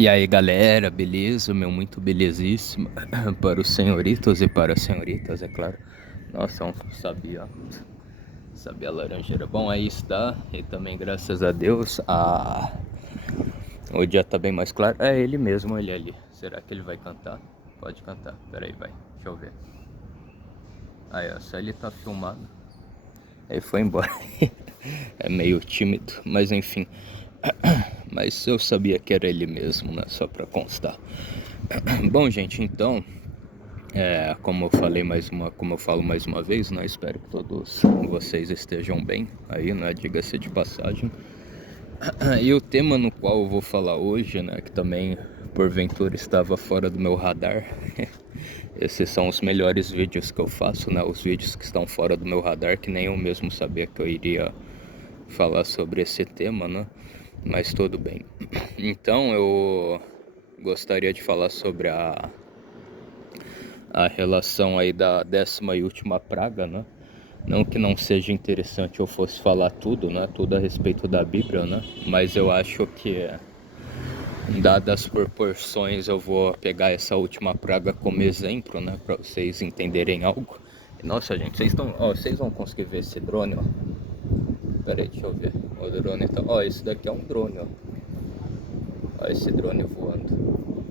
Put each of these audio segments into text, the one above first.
E aí galera, beleza? Meu muito belezíssimo para os senhoritos e para as senhoritas, é claro. Nossa, eu não sabia laranjeira. Bom, aí está, e também graças a Deus, o dia tá bem mais claro. É ele mesmo, ele ali. Será que ele vai cantar? Pode cantar, peraí, vai, deixa eu ver. Aí, ó, só ele tá filmado. Aí foi embora. É meio tímido, mas enfim. Mas eu sabia que era ele mesmo, né? Só pra constar. Bom, gente, então, como eu falo mais uma vez, né? Espero que todos vocês estejam bem aí, né? Diga-se de passagem. E o tema no qual eu vou falar hoje, né? Que também porventura estava fora do meu radar. Esses são os melhores vídeos que eu faço, né? Os vídeos que estão fora do meu radar, que nem eu mesmo sabia que eu iria falar sobre esse tema, né? Mas tudo bem. Então eu gostaria de falar sobre a relação aí da 10ª e última praga, né? Não que não seja interessante eu fosse falar tudo, né? Tudo a respeito da Bíblia, né? Mas eu acho que, dadas as proporções, eu vou pegar essa última praga como exemplo, né? Pra vocês entenderem algo. Nossa, gente, vocês vão conseguir ver esse drone, ó. Pera aí, deixa eu ver. O drone tá... Ó, esse daqui é um drone, ó. Ó esse drone voando.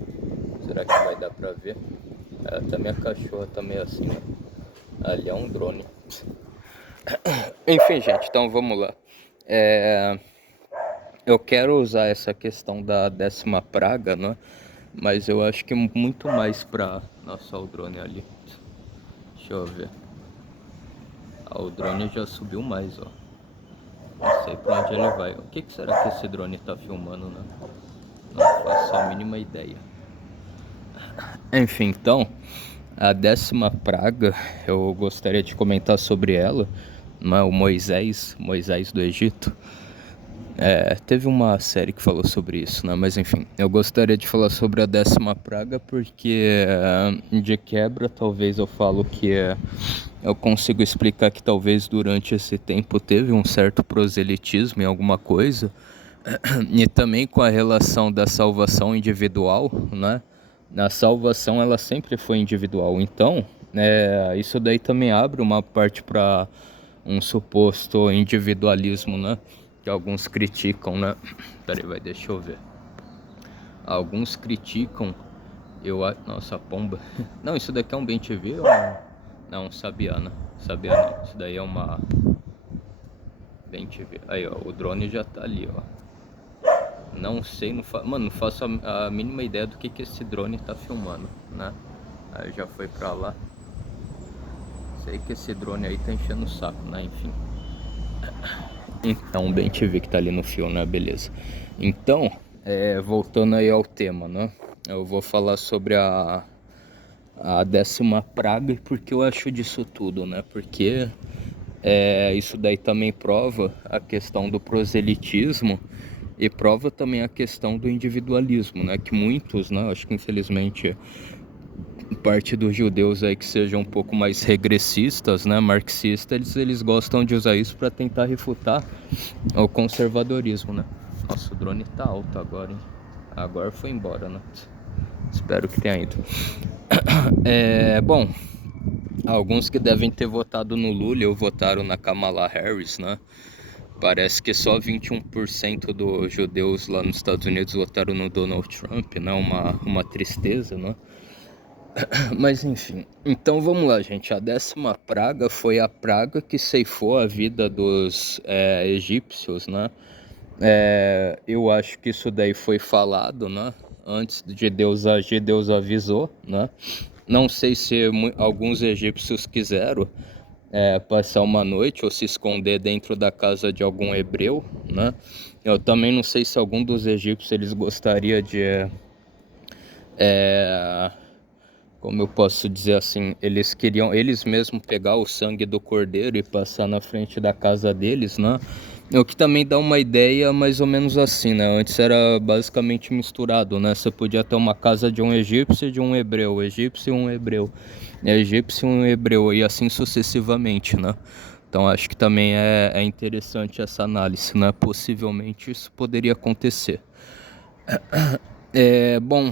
Será que vai dar pra ver? Até minha cachorra tá meio assim, ó. Ali é um drone. Enfim, gente, então vamos lá. Eu quero usar essa questão da 10ª praga, né? Mas eu acho que muito mais pra... Nossa, o drone ali. Deixa eu ver. O drone já subiu mais, ó. Não sei pra onde ele vai. O que será que esse drone tá filmando, né? Não faço a mínima ideia. Enfim, então, a 10ª praga, eu gostaria de comentar sobre ela, né? O Moisés do Egito. Teve uma série que falou sobre isso, né? Mas enfim, eu gostaria de falar sobre a 10ª praga porque, de quebra, talvez eu falo que eu consigo explicar que talvez durante esse tempo teve um certo proselitismo em alguma coisa, e também com a relação da salvação individual, né? A salvação ela sempre foi individual, então isso daí também abre uma parte para um suposto individualismo, né? Que alguns criticam, né? Peraí, deixa eu ver. Alguns criticam, nossa, pomba. Não, isso daqui é um bem-te-vê ou não? Não, sabiá, né? Sabiá não, isso daí é uma bem-te-vê. Aí, ó, o drone já tá ali, ó. Não sei, mano, não faço a mínima ideia do que esse drone tá filmando, né? Aí já foi pra lá. Sei que esse drone aí tá enchendo o saco, né? Enfim. Então, bem te vi que tá ali no fio, né? Beleza. Então, voltando aí ao tema, né? Eu vou falar sobre a 10ª praga e por que eu acho disso tudo, né? Porque isso daí também prova a questão do proselitismo e prova também a questão do individualismo, né? Que muitos, né? Acho que infelizmente parte dos judeus aí que sejam um pouco mais regressistas, né? Marxistas, eles gostam de usar isso para tentar refutar o conservadorismo, né? Nossa, o drone tá alto agora, hein? Agora foi embora, né? Espero que tenha ido. Bom, alguns que devem ter votado no Lula ou votaram na Kamala Harris, né? Parece que só 21% dos judeus lá nos Estados Unidos votaram no Donald Trump, né? Uma tristeza, né? Mas enfim, então vamos lá, gente. A 10ª praga foi a praga que ceifou a vida dos egípcios, né? Eu acho que isso daí foi falado, né? Antes de Deus agir, Deus avisou, né? Não sei se alguns egípcios quiseram passar uma noite ou se esconder dentro da casa de algum hebreu, né? Eu também não sei se algum dos egípcios eles gostaria de como eu posso dizer assim, eles queriam eles mesmos pegar o sangue do cordeiro e passar na frente da casa deles, né? O que também dá uma ideia mais ou menos assim, né? Antes era basicamente misturado, né? Você podia ter uma casa de um egípcio e de um hebreu, egípcio e um hebreu, egípcio e um hebreu, e assim sucessivamente, né? Então acho que também é interessante essa análise, né? Possivelmente isso poderia acontecer. Bom,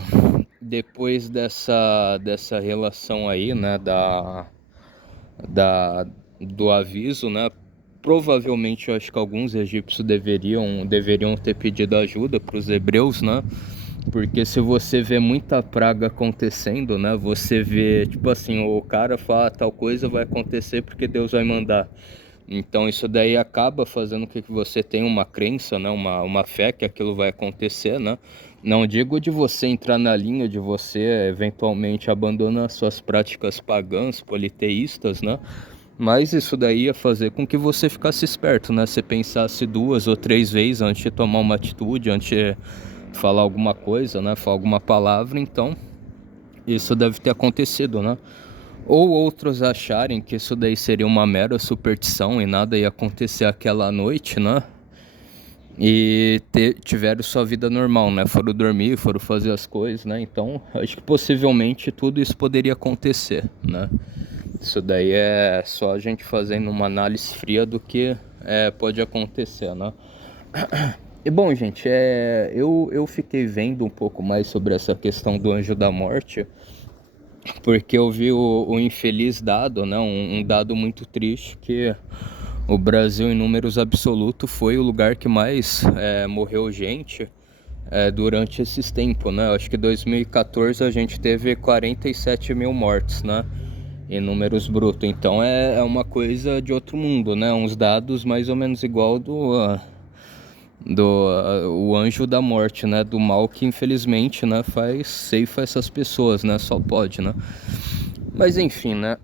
depois dessa relação aí, né, da, do aviso, né, provavelmente eu acho que alguns egípcios deveriam ter pedido ajuda para os hebreus, né, porque se você vê muita praga acontecendo, né, você vê, tipo assim, o cara fala tal coisa vai acontecer porque Deus vai mandar. Então isso daí acaba fazendo com que você tenha uma crença, né? Uma fé que aquilo vai acontecer, né? Não digo de você entrar na linha de você eventualmente abandonar suas práticas pagãs, politeístas, né? Mas isso daí ia fazer com que você ficasse esperto, né? Você pensasse 2 ou 3 vezes antes de tomar uma atitude, antes de falar alguma coisa, né? Falar alguma palavra, então isso deve ter acontecido, né? Ou outros acharem que isso daí seria uma mera superstição e nada ia acontecer aquela noite, né? E tiveram sua vida normal, né? Foram dormir, foram fazer as coisas, né? Então, acho que possivelmente tudo isso poderia acontecer, né? Isso daí é só a gente fazendo uma análise fria do que pode acontecer, né? E bom, gente, eu fiquei vendo um pouco mais sobre essa questão do anjo da morte, porque eu vi o infeliz dado, né? Um dado muito triste, que o Brasil, em números absolutos, foi o lugar que mais morreu gente durante esses tempos, né? Eu acho que em 2014 a gente teve 47 mil mortes, né? Em números brutos. Então é uma coisa de outro mundo, né? Uns dados mais ou menos igual o anjo da morte, né? Do mal que infelizmente, né? Ceifa essas pessoas, né? Só pode, né? Mas enfim, né?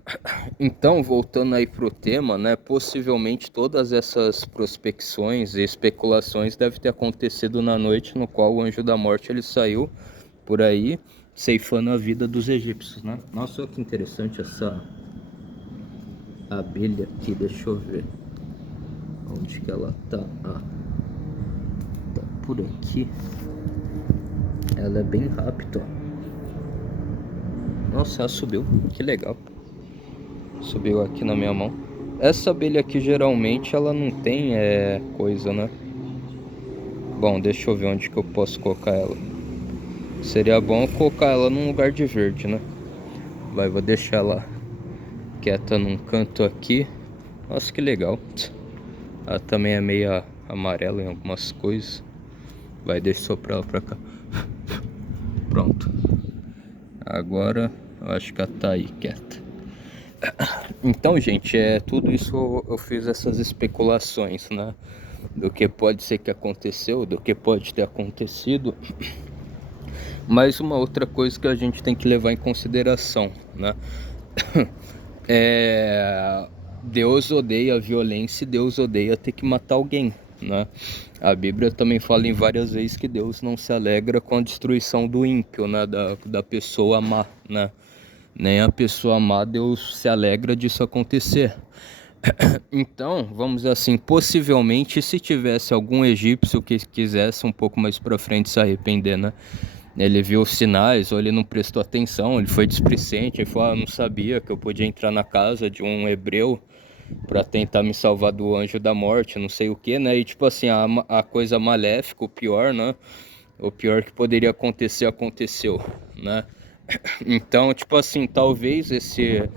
Então, voltando aí pro tema, né? Possivelmente todas essas prospecções e especulações devem ter acontecido na noite no qual o anjo da morte ele saiu por aí ceifando a vida dos egípcios, né? Nossa, olha que interessante essa abelha aqui, deixa eu ver onde que ela tá. Ah, tá por aqui. Ela é bem rápida, ó. Nossa, ela subiu, que legal. Subiu aqui na minha mão. Essa abelha aqui geralmente ela não tem coisa, né? Bom, deixa eu ver onde que eu posso colocar ela. Seria bom colocar ela num lugar de verde, né? Vou deixar ela quieta num canto aqui. Nossa, que legal. Ela também é meio amarela em algumas coisas. Deixa eu soprar ela pra cá. Pronto. Agora eu acho que ela tá aí quieta. Então, gente, tudo isso eu fiz essas especulações, né? Do que pode ser que aconteceu, do que pode ter acontecido. Mas uma outra coisa que a gente tem que levar em consideração, né? Deus odeia a violência e Deus odeia ter que matar alguém, né? A Bíblia também fala em várias vezes que Deus não se alegra com a destruição do ímpio, né? Da pessoa má, né? Nem a pessoa má, Deus se alegra disso acontecer. Então, vamos dizer assim, possivelmente se tivesse algum egípcio que quisesse um pouco mais pra frente se arrepender, né? Ele viu os sinais, ou ele não prestou atenção, ele foi displicente, ele falou, não sabia que eu podia entrar na casa de um hebreu para tentar me salvar do anjo da morte, não sei o que, né? E tipo assim, a coisa maléfica, o pior, né? O pior que poderia acontecer, aconteceu, né? Então, tipo assim, talvez esse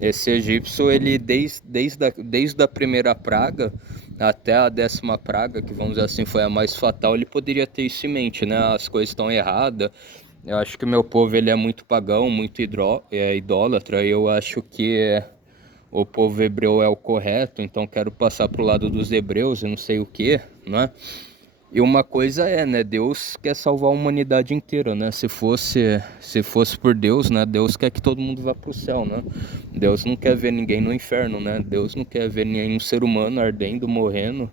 egípcio, ele desde a primeira praga até a 10ª praga, que vamos dizer assim foi a mais fatal, ele poderia ter isso em mente, né? As coisas estão erradas. Eu acho que o meu povo ele é muito pagão, muito idólatra. Eu acho que o povo hebreu é o correto, então quero passar pro lado dos hebreus e não sei o que, né? E uma coisa né? Deus quer salvar a humanidade inteira, né? Se fosse por Deus, né? Deus quer que todo mundo vá pro céu, né? Deus não quer ver ninguém no inferno, né? Deus não quer ver nenhum ser humano ardendo, morrendo,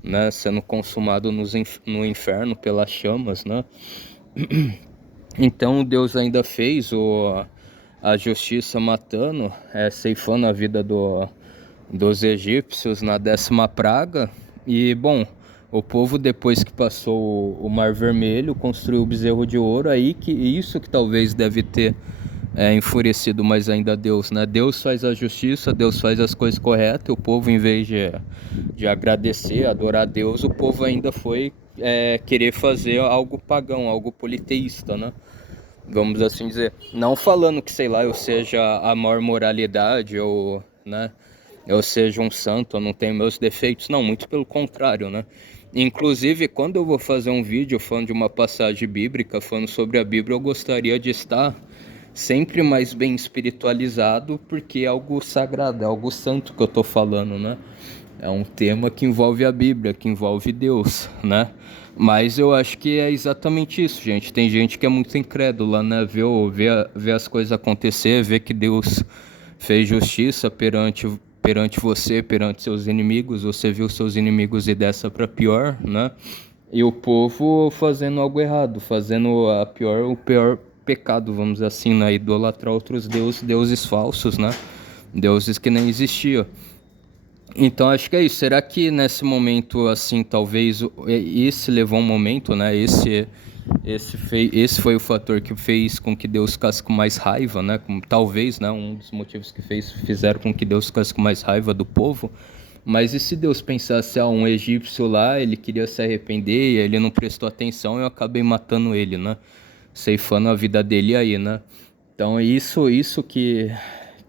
né? Sendo consumado no inferno pelas chamas, né? Então Deus ainda fez a justiça matando, ceifando a vida dos egípcios na 10ª praga. E bom, o povo depois que passou o Mar Vermelho construiu o bezerro de ouro, aí que isso que talvez deve ter enfurecido mais ainda Deus, né? Deus faz a justiça, Deus faz as coisas corretas, e o povo, em vez de agradecer, adorar a Deus, o povo ainda foi querer fazer algo pagão, algo politeísta, né? Vamos assim dizer. Não falando que, sei lá, eu seja a maior moralidade ou, né, eu seja um santo, eu não tenho meus defeitos. Não, muito pelo contrário, né? Inclusive, quando eu vou fazer um vídeo falando de uma passagem bíblica, falando sobre a Bíblia, eu gostaria de estar sempre mais bem espiritualizado, porque é algo sagrado, é algo santo que eu tô falando, né? É um tema que envolve a Bíblia, que envolve Deus, né? Mas eu acho que é exatamente isso, gente. Tem gente que é muito incrédula, né? Vê as coisas acontecer, vê que Deus fez justiça perante você, perante seus inimigos. Você viu seus inimigos e dessa para pior, né? E o povo fazendo algo errado, fazendo o pior pecado, vamos dizer assim, né? Idolatrar outros deuses falsos, né? Deuses que nem existiam. Então acho que é isso. Será que nesse momento, assim, talvez esse levou um momento, né? Esse foi o fator que fez com que Deus ficasse com mais raiva, né? Talvez, né? Um dos motivos que fizeram com que Deus ficasse com mais raiva do povo. Mas e se Deus pensasse, um egípcio lá, ele queria se arrepender e ele não prestou atenção e eu acabei matando ele, né? Ceifando a vida dele aí, né? Então é isso que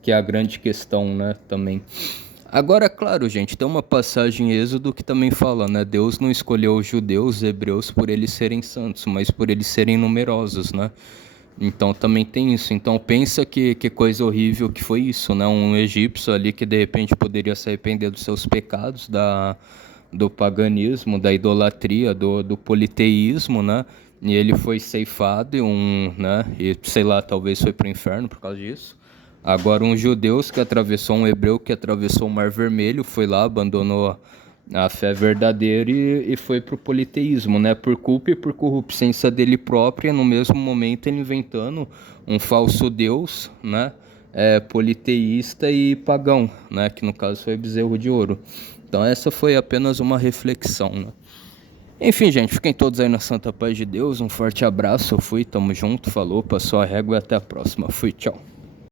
é a grande questão, né? Também. Agora, claro, gente, tem uma passagem em Êxodo que também fala, né? Deus não escolheu os judeus, os hebreus, por eles serem santos, mas por eles serem numerosos, né? Então também tem isso. Então pensa que coisa horrível que foi isso, né? Um egípcio ali que de repente poderia se arrepender dos seus pecados, do paganismo, da idolatria, do politeísmo, né? E ele foi ceifado né? E sei lá, talvez foi para o inferno por causa disso. Agora um hebreu que atravessou o Mar Vermelho, foi lá, abandonou a fé verdadeira e foi pro politeísmo, né? Por culpa e por corrupção dele própria, no mesmo momento ele inventando um falso deus, né? Politeísta e pagão, né? Que no caso foi bezerro de ouro. Então essa foi apenas uma reflexão, né? Enfim, gente, fiquem todos aí na santa paz de Deus. Um forte abraço, tamo junto, falou, passou a régua e até a próxima. Fui, tchau.